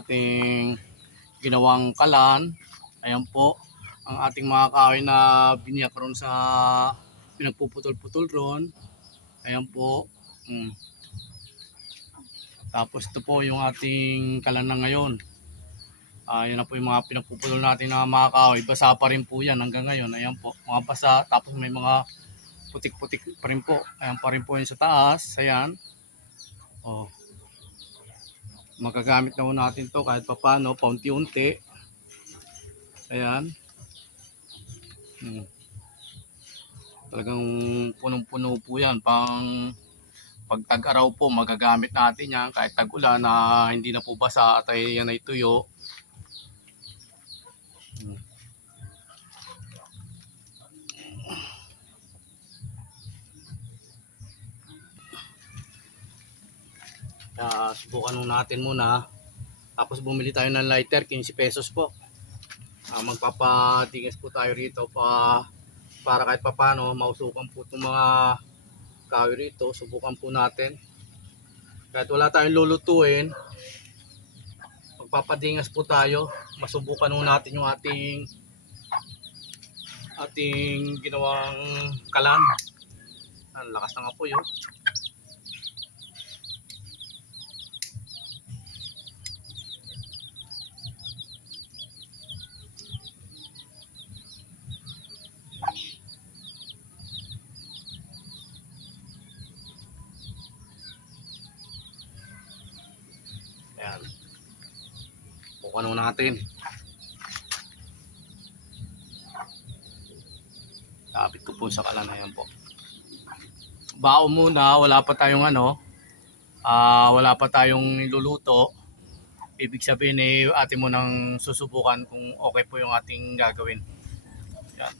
ating ginawang kalan. Ayan po ang ating mga kahoy na biniyak ron sa pinagpuputol-putol ron. Ayan po. Tapos ito po yung ating kalan na ngayon. Yan na po yung mga pinagpuputol natin na mga kahoy. Basa pa rin po yan hanggang ngayon. Ayan po, mga basa. Tapos may mga putik-putik pa rin po. Ayan pa rin po yun sa taas. Ayan. Oh. Magagamit na po natin to kahit pa paano, paunti-unti. Ayan. Talagang punong-puno po yan. Pag tag-araw po, magagamit natin yan. Kahit tag-ulan na hindi na po basa at yan ay tuyo. Subukan natin muna. Tapos bumili tayo ng lighter, 15 pesos po. Magpapatigas po tayo rito para kahit papano mausukan po itong mga kahoy rito. Subukan po natin. Kahit wala tayong lulutuin, magpapadingas po tayo. Masubukan natin yung ating ginawang kalan. Ang lakas ng apoy oh. Ayan. Bukan natin. Kapit ko po sa kalan. Ayan po. Bao muna, wala pa tayong wala pa tayong niluluto. Ibig sabihin atin mo nang susubukan kung okay po yung ating gagawin. Ayan.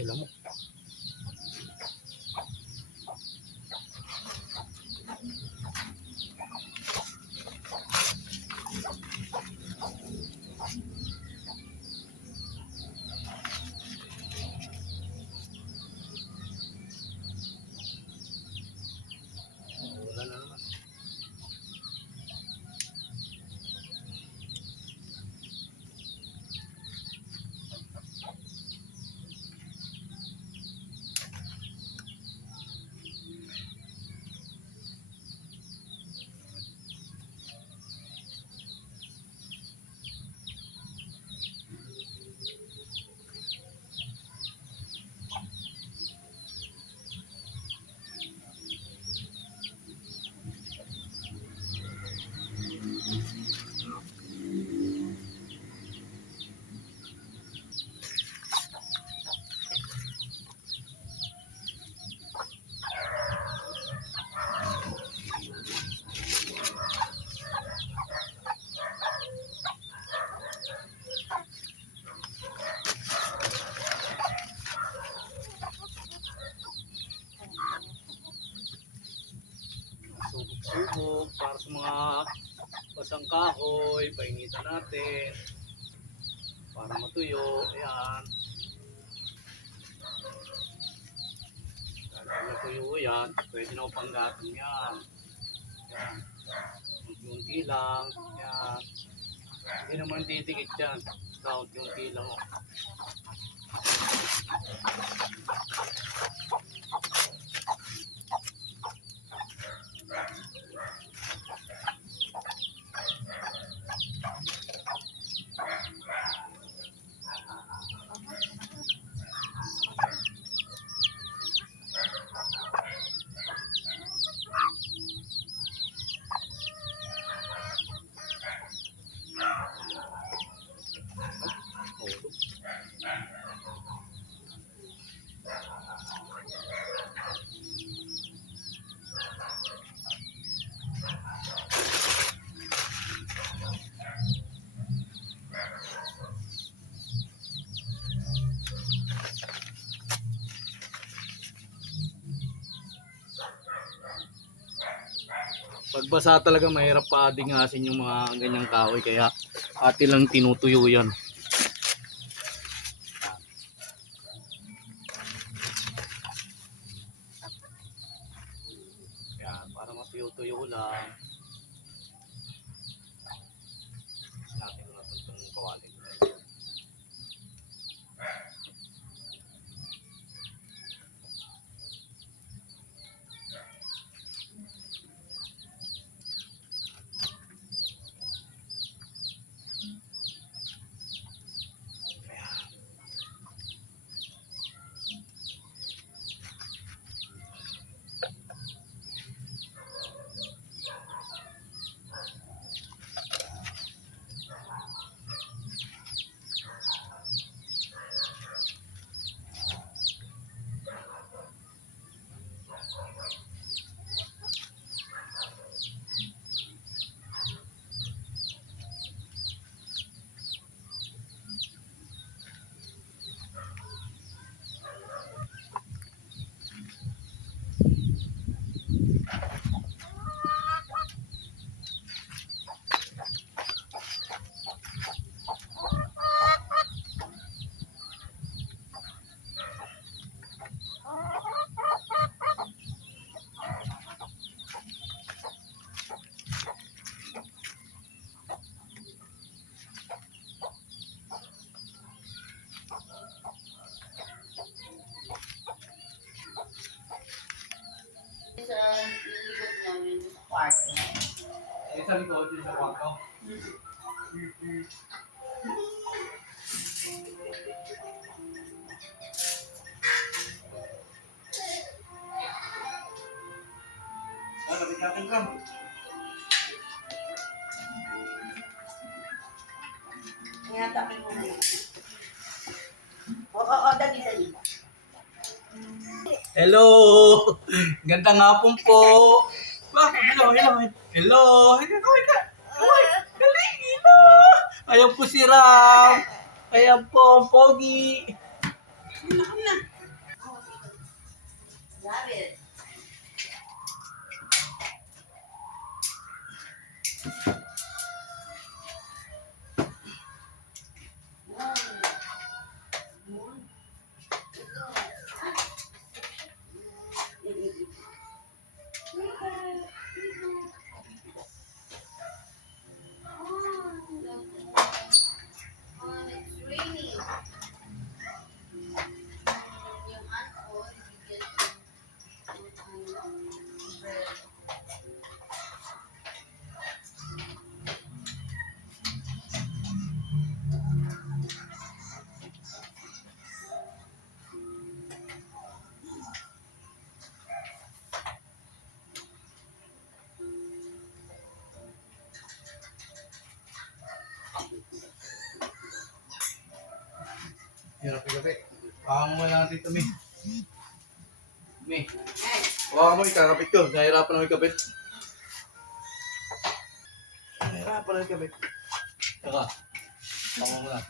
Ilan mo? Wala na naman. Subok-subok para sa mga basang kahoy, painitan natin para matuyo. Ayan. Kapag natuyo yan, pwede na panggatong yan. Ayan. Unti-unti lang. Ayan. Hindi naman titikit yan. Basta unti-unti lang. basa talaga mahirap paadingasin yung mga ganyang kahoy kaya ate lang tinutuyo yan. Yan, para matuyo-tuyo lang. Natin natin itong kawali. Sa likod namin, sa kwarto. Sa likod, yung sa kwarto. Lapit natin lang. Ingatapin mo na. Oo, dali. Hello! Gandang hapon po! Hello! Hello! Kaway ka! Kaway! Galing! Hello! Ayan po si Ram! Ayan po ang pogi! Come na. David. Hirap yung gabi. Baka mo lang natin ito, Mi. Mi. Baka mo ikakapit ko. Nahirapan na yung kapit. Nahirapan na yung kapit. Saka. Baka mo lang.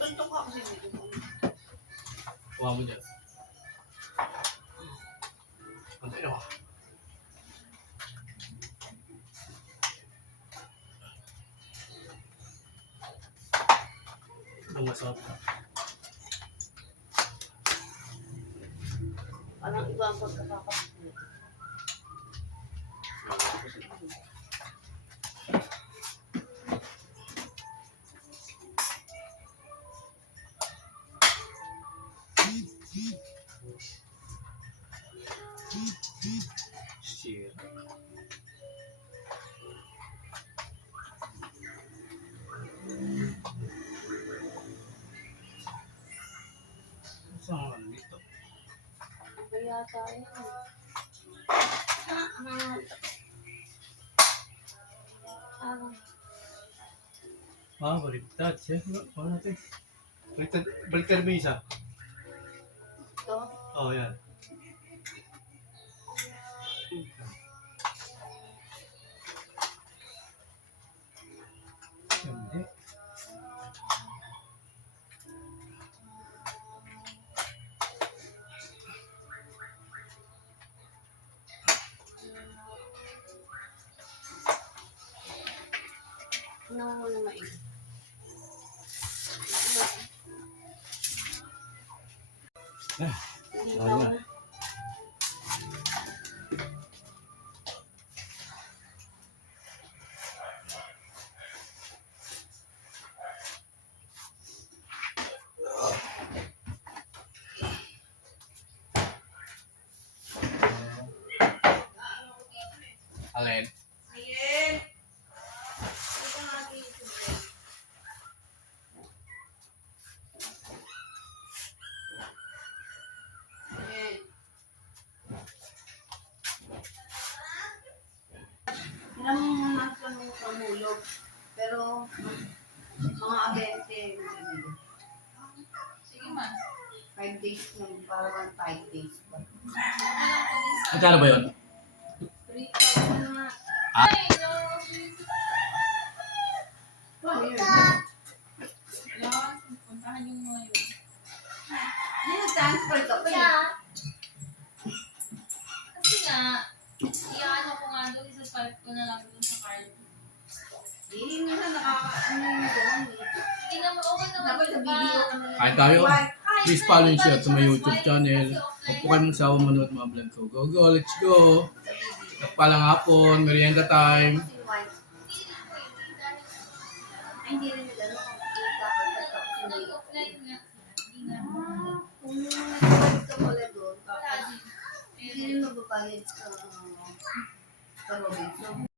Tuntok ako sa dito. Kuha mo dyan. Pantay na ko. Ang masarap ka. Parang iba ang pagkakapit. Shit. Saan dito? Iba yata yun. Baliktad. Siya. Ano natin? Baliktad mo isa. Ito. Oh, yan. Hindi. Ano mo na maig? Hindi Sorry na. na. Alin? Ayen! Ito nga dito. Ayen. Ilang months lang yung pamulog. Pero, mga abente, Sige man. 5 days lang, parang 5 days pa. Magkano ba yun? 3,000 na. Ay, no. Ano yun? Yan, puntahan yung mga yun. Hindi nag-transfer ka pa eh. Kasi nga, iyaano ko nga doon, isa-swipe ko na lang doon sa card. Hindi na nakaka-ano yun doon eh. Hindi naman, okay naman. Dapat sa diba? video ka na lang. Kain tayo. Kahit Please na follow hindi nyo siya pa sa my siya YouTube swipe, channel. kasi Huwag offline po kayo magsawa manood mga vlog ko. Go, go, let's go! Nagpalang hapon, merienda time. Kasi white. Ay, hindi rin nila. Tapos hindi. Offline nga. Hindi nga. Kung nag-white ka pala doon, Wala tapos din. hindi rin magbabayad sa Robinson.